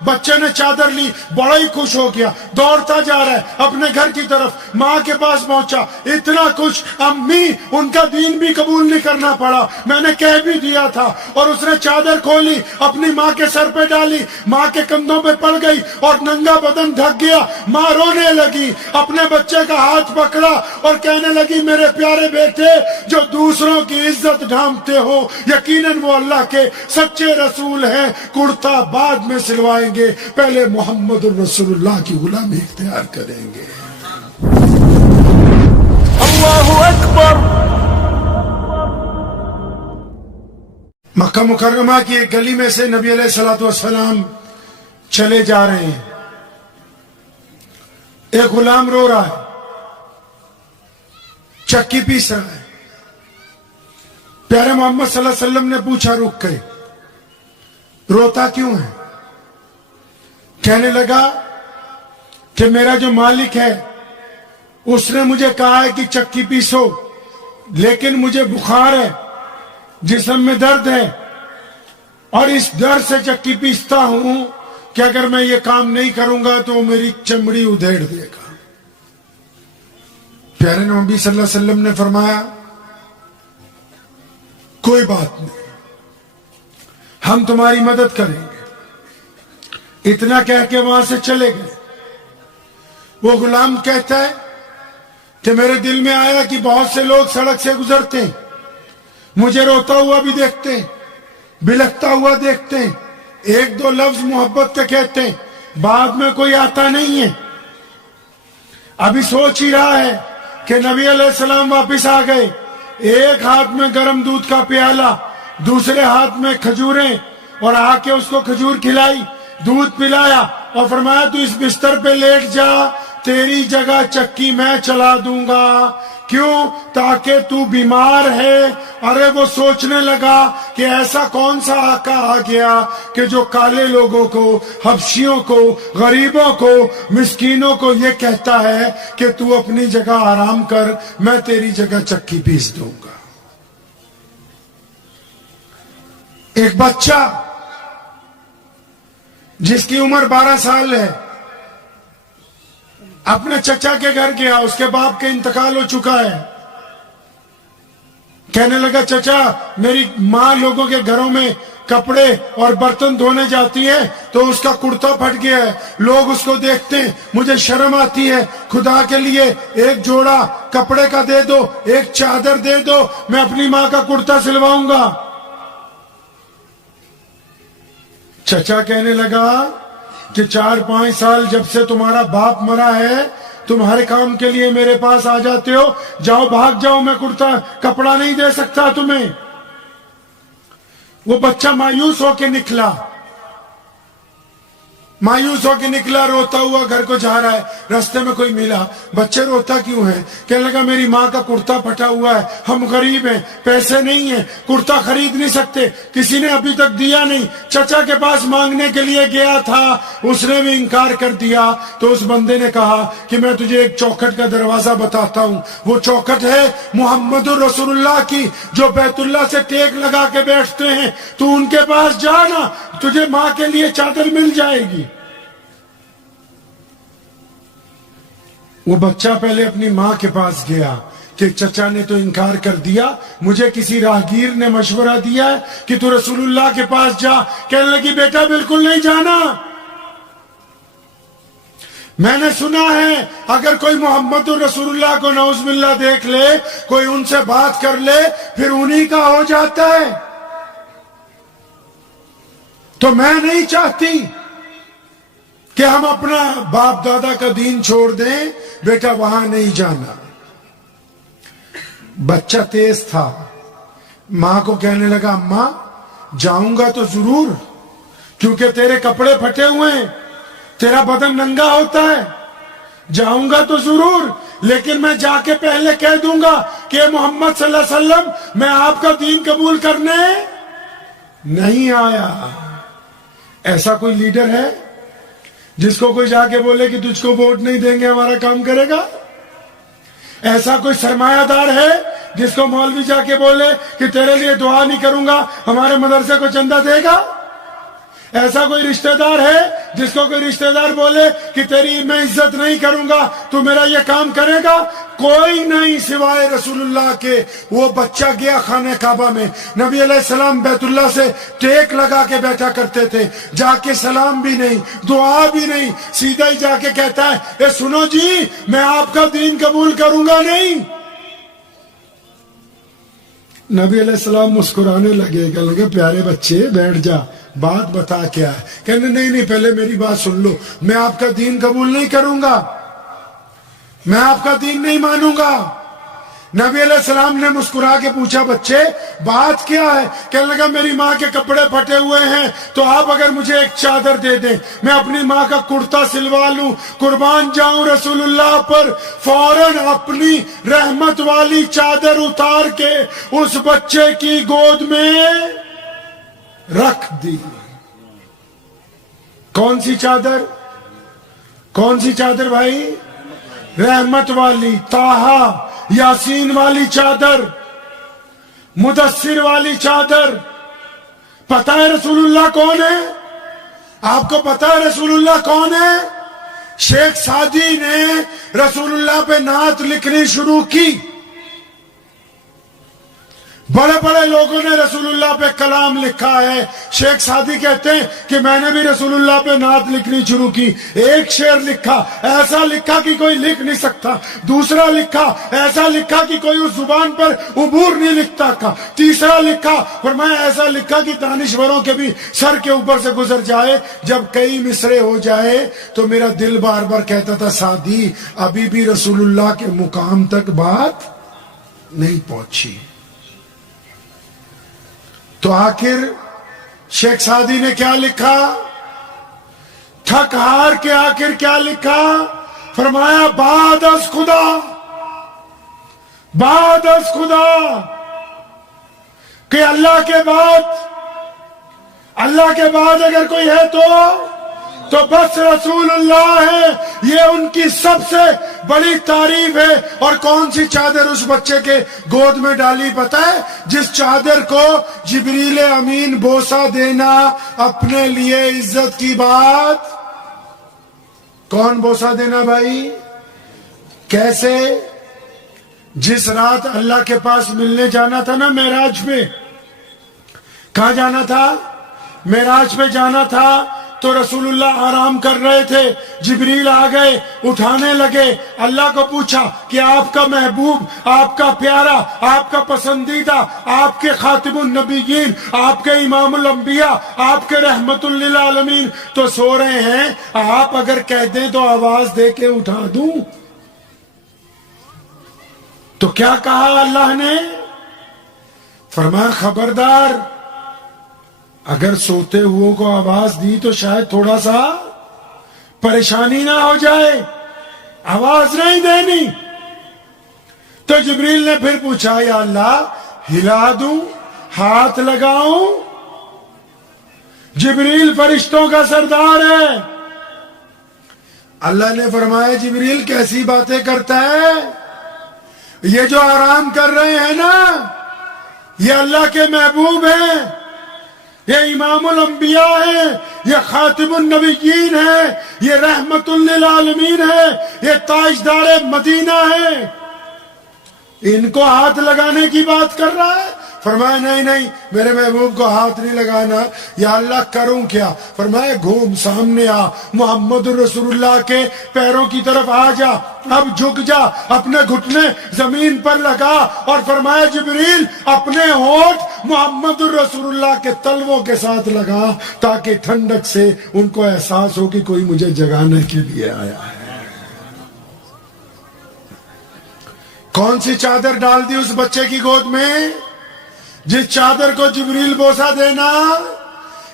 بچے نے چادر لی، بڑا ہی خوش ہو گیا، دوڑتا جا رہا ہے اپنے گھر کی طرف، ماں کے پاس پہنچا، اتنا خوش، امی ان کا دین بھی قبول نہیں کرنا پڑا، میں نے کہہ بھی دیا تھا۔ اور اس نے چادر کھولی، اپنی ماں کے سر پہ ڈالی، ماں کے کندھوں پہ پڑ گئی اور ننگا بدن ڈھک گیا۔ ماں رونے لگی، اپنے بچے کا ہاتھ پکڑا اور کہنے لگی میرے پیارے بیٹے، جو دوسروں کی عزت ڈھانپتے ہو یقیناً وہ اللہ کے سچے رسول ہیں، کرتا بعد میں سلوائیں گے، پہلے محمد الرسول اللہ کی غلامی اختیار کریں گے۔ اللہ اکبر۔ مکہ مکرمہ کی ایک گلی میں سے نبی علیہ السلام چلے جا رہے ہیں، ایک غلام رو رہا ہے، چکی پیس رہا ہے۔ پیارے محمد صلی اللہ علیہ وسلم نے پوچھا رک کے، روتا کیوں ہے؟ کہنے لگا کہ میرا جو مالک ہے اس نے مجھے کہا ہے کہ چکی پیسو، لیکن مجھے بخار ہے، جسم میں درد ہے، اور اس ڈر سے چکی پیستا ہوں کہ اگر میں یہ کام نہیں کروں گا تو میری چمڑی ادھیڑ دے گا۔ پیارے نبی صلی اللہ علیہ وسلم نے فرمایا کوئی بات نہیں، ہم تمہاری مدد کریں گے۔ اتنا کہہ کے وہاں سے چلے گئے۔ وہ غلام کہتا ہے کہ میرے دل میں آیا کہ بہت سے لوگ سڑک سے گزرتے ہیں، مجھے روتا ہوا بھی دیکھتے ہیں، بلکتا ہوا دیکھتے ہیں، ایک دو لفظ محبت کے کہتے ہیں، بعد میں کوئی آتا نہیں ہے۔ ابھی سوچ ہی رہا ہے کہ نبی علیہ السلام واپس آ گئے، ایک ہاتھ میں گرم دودھ کا پیالہ، دوسرے ہاتھ میں کھجوریں، اور آ کے اس کو کھجور کھلائی، دودھ پلایا اور فرمایا تو اس بستر پہ لیٹ جا، تیری جگہ چکی میں چلا دوں گا۔ کیوں؟ تاکہ تو بیمار ہے۔ ارے وہ سوچنے لگا کہ ایسا کون سا آقا آ گیا کہ جو کالے لوگوں کو، حبشیوں کو، غریبوں کو، مسکینوں کو یہ کہتا ہے کہ تو اپنی جگہ آرام کر، میں تیری جگہ چکی پیس دوں گا۔ ایک بچہ جس کی عمر 12 سال ہے اپنے چچا کے گھر گیا، اس کے باپ کا انتقال ہو چکا ہے۔ کہنے لگا چچا میری ماں لوگوں کے گھروں میں کپڑے اور برتن دھونے جاتی ہے تو اس کا کرتا پھٹ گیا ہے، لوگ اس کو دیکھتے ہیں، مجھے شرم آتی ہے، خدا کے لیے ایک جوڑا کپڑے کا دے دو، ایک چادر دے دو، میں اپنی ماں کا کرتا سلواؤں گا۔ چچا کہنے لگا کہ 4-5 سال جب سے تمہارا باپ مرا ہے تم ہر کام کے لیے میرے پاس آ جاتے ہو، جاؤ بھاگ جاؤ، میں کرتا کپڑا نہیں دے سکتا تمہیں۔ وہ بچہ مایوس ہو کے نکلا، روتا ہوا گھر کو جا رہا ہے۔ رستے میں کوئی ملا، بچے روتا کیوں ہے؟ کہنے لگا میری ماں کا کرتا پھٹا ہوا ہے، ہم غریب ہیں، پیسے نہیں ہیں، کرتا خرید نہیں سکتے، کسی نے ابھی تک دیا نہیں، چچا کے پاس مانگنے کے لیے گیا تھا، اس نے بھی انکار کر دیا۔ تو اس بندے نے کہا کہ میں تجھے ایک چوکھٹ کا دروازہ بتاتا ہوں، وہ چوکھٹ ہے محمد الرسول اللہ کی، جو بیت اللہ سے ٹیک لگا کے بیٹھتے ہیں، تو ان کے پاس جانا، تجھے ماں کے لیے چادر مل جائے گی۔ وہ بچہ پہلے اپنی ماں کے پاس گیا کہ چچا نے تو انکار کر دیا، مجھے کسی راہگیر نے مشورہ دیا ہے کہ تو رسول اللہ کے پاس جا۔ کہنے لگی بیٹا بالکل نہیں جانا، میں نے سنا ہے اگر کوئی محمد رسول اللہ کو نعوذ باللہ دیکھ لے، کوئی ان سے بات کر لے، پھر انہی کا ہو جاتا ہے، تو میں نہیں چاہتی کہ ہم اپنا باپ دادا کا دین چھوڑ دیں، بیٹا وہاں نہیں جانا۔ بچہ تیز تھا، ماں کو کہنے لگا ماں جاؤں گا تو ضرور، کیونکہ تیرے کپڑے پھٹے ہوئے ہیں، تیرا بدن ننگا ہوتا ہے، جاؤں گا تو ضرور، لیکن میں جا کے پہلے کہہ دوں گا کہ محمد صلی اللہ علیہ وسلم میں آپ کا دین قبول کرنے نہیں آیا۔ ایسا کوئی لیڈر ہے جس کو کوئی جا کے بولے کہ تجھ کو ووٹ نہیں دیں گے ہمارا کام کرے گا؟ ایسا کوئی سرمایہ دار ہے جس کو مولوی جا کے بولے کہ تیرے لیے دعا نہیں کروں گا ہمارے مدرسے کو چندہ دے گا؟ ایسا کوئی رشتہ دار ہے جس کو کوئی رشتہ دار بولے کہ تیری میں عزت نہیں کروں گا، تو میرا یہ کام کرے گا؟ کوئی نہیں سوائے رسول اللہ کے۔ وہ بچہ گیا خانہ کعبہ میں، نبی علیہ السلام بیت اللہ سے ٹیک لگا کے بیٹھا کرتے تھے، جا کے سلام بھی نہیں، دعا بھی نہیں، سیدھا ہی جا کے کہتا ہے اے سنو جی، میں آپ کا دین قبول کروں گا نہیں۔ نبی علیہ السلام مسکرانے لگے، کہنے لگے پیارے بچے بیٹھ جا، بات بتا کیا ہے؟ کہنے نہیں پہلے میری بات سن لو، میں آپ کا دین قبول نہیں کروں گا، میں آپ کا دین نہیں مانوں گا۔ نبی علیہ السلام نے مسکرا کے پوچھا بچے بات کیا ہے؟ کہنے لگا میری ماں کے کپڑے پھٹے ہوئے ہیں، تو آپ اگر مجھے ایک چادر دے دیں، میں اپنی ماں کا کرتا سلوا لوں، قربان جاؤں رسول اللہ پر۔ فوراً اپنی رحمت والی چادر اتار کے اس بچے کی گود میں رکھ دی۔ کون سی چادر؟ کون سی چادر بھائی؟ رحمت والی، طٰہٰ یاسین والی چادر، مدثر والی چادر۔ پتہ ہے رسول اللہ کون ہے؟ آپ کو پتہ ہے رسول اللہ کون ہے؟ شیخ سعدی نے رسول اللہ پہ نعت لکھنی شروع کی، بڑے بڑے لوگوں نے رسول اللہ پہ کلام لکھا ہے۔ شیخ سعدی کہتے ہیں کہ میں نے بھی رسول اللہ پہ نعت لکھنی شروع کی، ایک شعر لکھا، ایسا لکھا کہ کوئی لکھ نہیں سکتا، دوسرا لکھا، ایسا لکھا کہ کوئی اس زبان پر عبور نہیں لکھتا کا، تیسرا لکھا، فرمایا ایسا لکھا کہ دانشوروں کے بھی سر کے اوپر سے گزر جائے۔ جب کئی مصرے ہو جائے تو میرا دل بار بار کہتا تھا سعدی ابھی بھی رسول اللہ کے مقام تک بات نہیں پہنچی۔ تو آخر شیخ سعدی نے کیا لکھا؟ تھک ہار کے آخر کیا لکھا؟ فرمایا بعد از خدا، بعد از خدا، کہ اللہ کے بعد اگر کوئی ہے تو بس رسول اللہ ہے۔ یہ ان کی سب سے بڑی تعریف ہے۔ اور کون سی چادر اس بچے کے گود میں ڈالی پتہ ہے؟ جس چادر کو جبریل امین بوسہ دینا اپنے لیے عزت کی بات۔ کون بوسہ دینا بھائی؟ کیسے؟ جس رات اللہ کے پاس ملنے جانا تھا نا معراج پہ، کہاں جانا تھا؟ معراج پہ جانا تھا، تو رسول اللہ آرام کر رہے تھے، جبریل آ گئے، اٹھانے لگے، اللہ کو پوچھا کہ آپ کا محبوب، آپ کا پیارا، آپ کا پسندیدہ، آپ کے خاتم النبیین، آپ کے امام الانبیاء، آپ کے رحمت للعالمین تو سو رہے ہیں، آپ اگر کہہ دیں تو آواز دے کے اٹھا دوں؟ تو کیا کہا اللہ نے؟ فرمایا خبردار، اگر سوتے ہوئے کو آواز دی تو شاید تھوڑا سا پریشانی نہ ہو جائے، آواز نہیں دینی۔ تو جبریل نے پھر پوچھا یا اللہ ہلا دوں، ہاتھ لگاؤں؟ جبریل فرشتوں کا سردار ہے۔ اللہ نے فرمایا جبریل کیسی باتیں کرتا ہے؟ یہ جو آرام کر رہے ہیں نا یہ اللہ کے محبوب ہیں، یہ امام الانبیاء ہیں، یہ خاتم النبیین ہیں، یہ رحمت للعالمین ہے، یہ تاجدار مدینہ ہے، ان کو ہاتھ لگانے کی بات کر رہا ہے؟ فرمایا نہیں میرے محبوب کو ہاتھ نہیں لگانا۔ یا اللہ کروں کیا؟ فرمایا گھوم سامنے آ، محمد رسول اللہ کے پیروں کی طرف آ جا، اب جھک جا، اپنے گھٹنے زمین پر لگا، اور فرمایا جبریل اپنے ہونٹ محمد رسول اللہ کے تلووں کے ساتھ لگا تاکہ ٹھنڈک سے ان کو احساس ہو کہ کوئی مجھے جگانے کے لیے آیا ہے۔ کون سی چادر ڈال دی اس بچے کی گود میں؟ جس چادر کو جبریل بوسہ دینا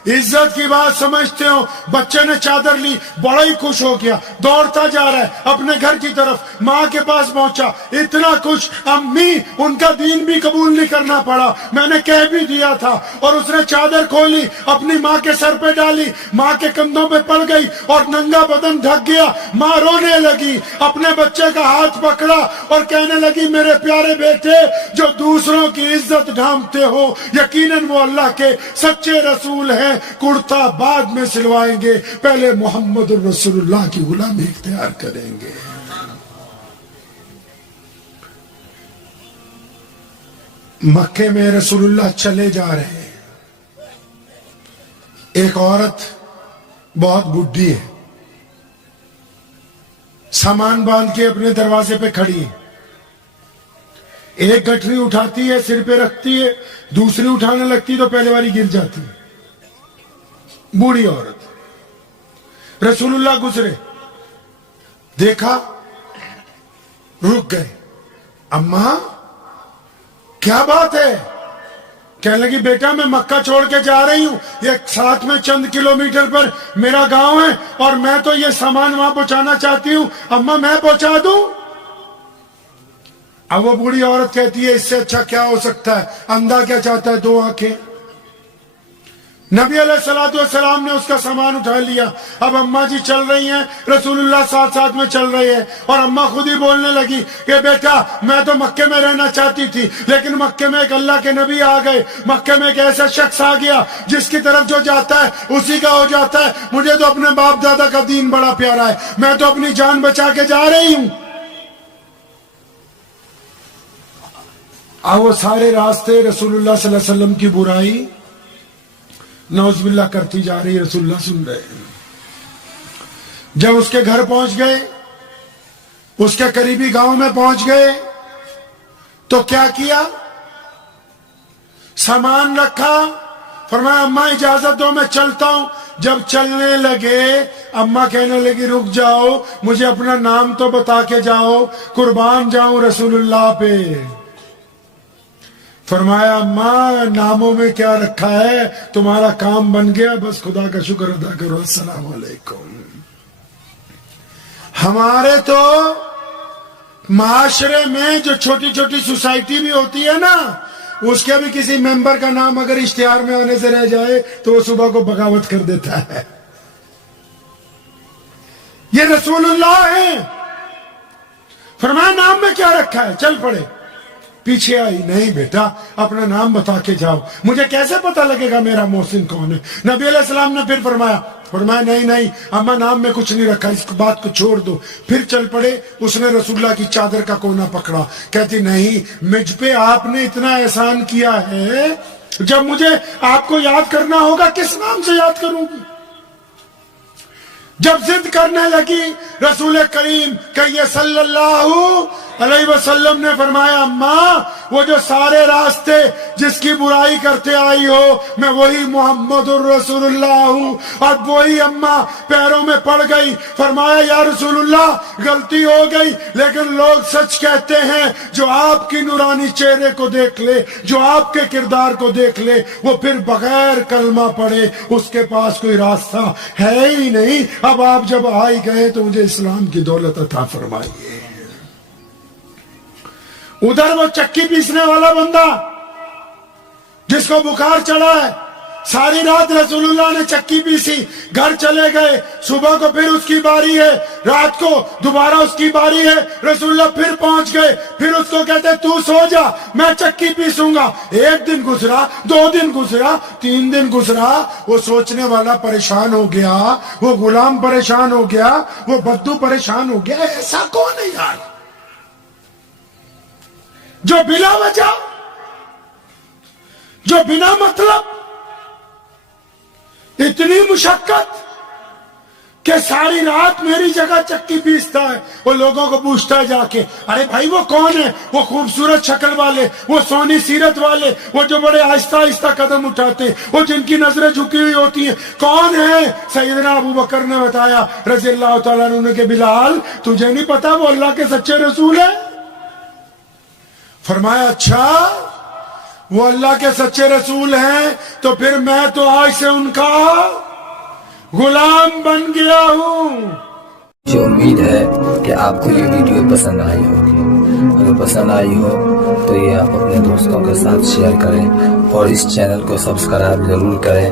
عزت کی بات سمجھتے ہو۔ بچے نے چادر لی، بڑا ہی خوش ہو گیا، دوڑتا جا رہا ہے اپنے گھر کی طرف، ماں کے پاس پہنچا، اتنا خوش، امی ان کا دین بھی قبول نہیں کرنا پڑا، میں نے کہہ بھی دیا تھا۔ اور اس نے چادر کھولی، اپنی ماں کے سر پہ ڈالی، ماں کے کندھوں پہ پڑ گئی اور ننگا بدن ڈھک گیا۔ ماں رونے لگی، اپنے بچے کا ہاتھ پکڑا اور کہنے لگی میرے پیارے بیٹے جو دوسروں کی عزت ڈھانپتے ہو، یقیناً وہ اللہ کے سچے رسول ہیں، ہیں کرتا بعد میں سلوائیں گے، پہلے محمد رسول اللہ کی غلامی اختیار کریں گے۔ مکے میں رسول اللہ چلے جا رہے ہیں، ایک عورت بہت بڈھی ہے، سامان باندھ کے اپنے دروازے پہ کھڑی ہے، ایک گٹھری اٹھاتی ہے سر پہ رکھتی ہے، دوسری اٹھانے لگتی تو پہلے والی گر جاتی ہے، بوڑھی عورت۔ رسول اللہ گزرے، دیکھا، رک گئے، اماں کیا بات ہے؟ کہنے لگی بیٹا میں مکہ چھوڑ کے جا رہی ہوں، یہ ساتھ میں چند کلومیٹر پر میرا گاؤں ہے اور میں تو یہ سامان وہاں پہنچانا چاہتی ہوں، اماں میں پہنچا دوں؟ اب وہ بوڑھی عورت کہتی ہے اس سے اچھا کیا ہو سکتا ہے، اندھا کیا چاہتا ہے، دو آنکھیں۔ نبی علیہ الصلوۃ والسلام نے اس کا سامان اٹھا لیا، اب اماں جی چل رہی ہیں، رسول اللہ ساتھ ساتھ میں چل رہے ہیں، اور اماں خود ہی بولنے لگی کہ بیٹا میں تو مکے میں رہنا چاہتی تھی، لیکن مکے میں ایک اللہ کے نبی آ گئے، مکے میں ایک ایسا شخص آ گیا جس کی طرف جو جاتا ہے اسی کا ہو جاتا ہے، مجھے تو اپنے باپ دادا کا دین بڑا پیارا ہے، میں تو اپنی جان بچا کے جا رہی ہوں۔ اب وہ سارے راستے رسول اللہ صلی اللہ علیہ وسلم کی برائی نعوذ باللہ کرتی جا رہی، رسول اللہ سن رہے ہیں۔ جب اس کے گھر پہنچ گئے، اس کے قریبی گاؤں میں پہنچ گئے تو کیا کیا؟ سامان رکھا، فرمایا اماں اجازت دو میں چلتا ہوں۔ جب چلنے لگے اماں کہنے لگی رک جاؤ، مجھے اپنا نام تو بتا کے جاؤ، قربان جاؤں رسول اللہ پہ۔ فرمایا اماں ناموں میں کیا رکھا ہے، تمہارا کام بن گیا، بس خدا کا شکر ادا کرو، السلام علیکم۔ ہمارے تو معاشرے میں جو چھوٹی چھوٹی سوسائٹی بھی ہوتی ہے نا، اس کے بھی کسی ممبر کا نام اگر اشتہار میں آنے سے رہ جائے تو وہ صبح کو بغاوت کر دیتا ہے۔ یہ رسول اللہ ہے، فرمایا نام میں کیا رکھا ہے، چل پڑے۔ پیچھے آئی، نہیں بیٹا اپنا نام بتا کے جاؤ، مجھے کیسے پتا لگے گا میرا محسن کون ہے؟ نبی علیہ السلام نے پھر فرمایا نہیں اماں نام میں کچھ نہیں رکھا، اس بات کو چھوڑ دو۔ پھر چل پڑے، اس نے رسول اللہ کی چادر کا کونا پکڑا، کہتی نہیں مجھ پہ آپ نے اتنا احسان کیا ہے، جب مجھے آپ کو یاد کرنا ہوگا کس نام سے یاد کروں گی؟ جب ضد کرنے لگی رسول کریم کہ صلی اللہ علیہ وسلم نے فرمایا اماں وہ جو سارے راستے جس کی برائی کرتے آئی ہو میں وہی محمد الرسول اللہ ہوں، اور وہی اماں پیروں میں پڑ گئی، فرمایا یا رسول اللہ غلطی ہو گئی، لیکن لوگ سچ کہتے ہیں جو آپ کی نورانی چہرے کو دیکھ لے، جو آپ کے کردار کو دیکھ لے، وہ پھر بغیر کلمہ پڑھے اس کے پاس کوئی راستہ ہے ہی نہیں۔ اب آپ جب آئی گئے تو مجھے اسلام کی دولت عطا فرمائیے۔ ادھر وہ چکی پیسنے والا بندہ جس کو بخار چڑھا ہے، ساری رات رسول اللہ نے چکی پیسی، گھر چلے گئے، صبح کو پھر اس کی باری ہے، رات کو دوبارہ اس کی باری ہے، رسول اللہ پھر پہنچ گئے، پھر اس کو کہتے تو سو جا میں چکی پیسوں گا۔ ایک دن گزرا، 2 دن گزرا، 3 دن گزرا، وہ سوچنے والا پریشان ہو گیا، وہ غلام پریشان ہو گیا، وہ بدو پریشان ہو گیا، ایسا کون ہے یار جو بلا وجہ، جو بنا مطلب اتنی مشقت کہ ساری رات میری جگہ چکی پیستا ہے، وہ لوگوں کو پوچھتا ہے جا کے ارے بھائی وہ کون ہے؟ وہ خوبصورت شکل والے، وہ سونی سیرت والے، وہ جو بڑے آہستہ آہستہ قدم اٹھاتے ہیں، وہ جن کی نظریں جھکی ہوئی ہوتی ہیں، کون ہے؟ سیدنا ابو بکر نے بتایا رضی اللہ تعالیٰ عنہ کہ بلال تجھے نہیں پتا وہ اللہ کے سچے رسول ہیں؟ فرمایا اچھا وہ اللہ کے سچے رسول ہیں تو پھر میں تو آج سے ان کا غلام بن گیا ہوں۔ مجھے امید ہے کہ آپ کو یہ ویڈیو پسند آئی ہوگی، اگر پسند آئی ہو تو یہ آپ اپنے دوستوں کے ساتھ شیئر کریں اور اس چینل کو سبسکرائب ضرور کریں۔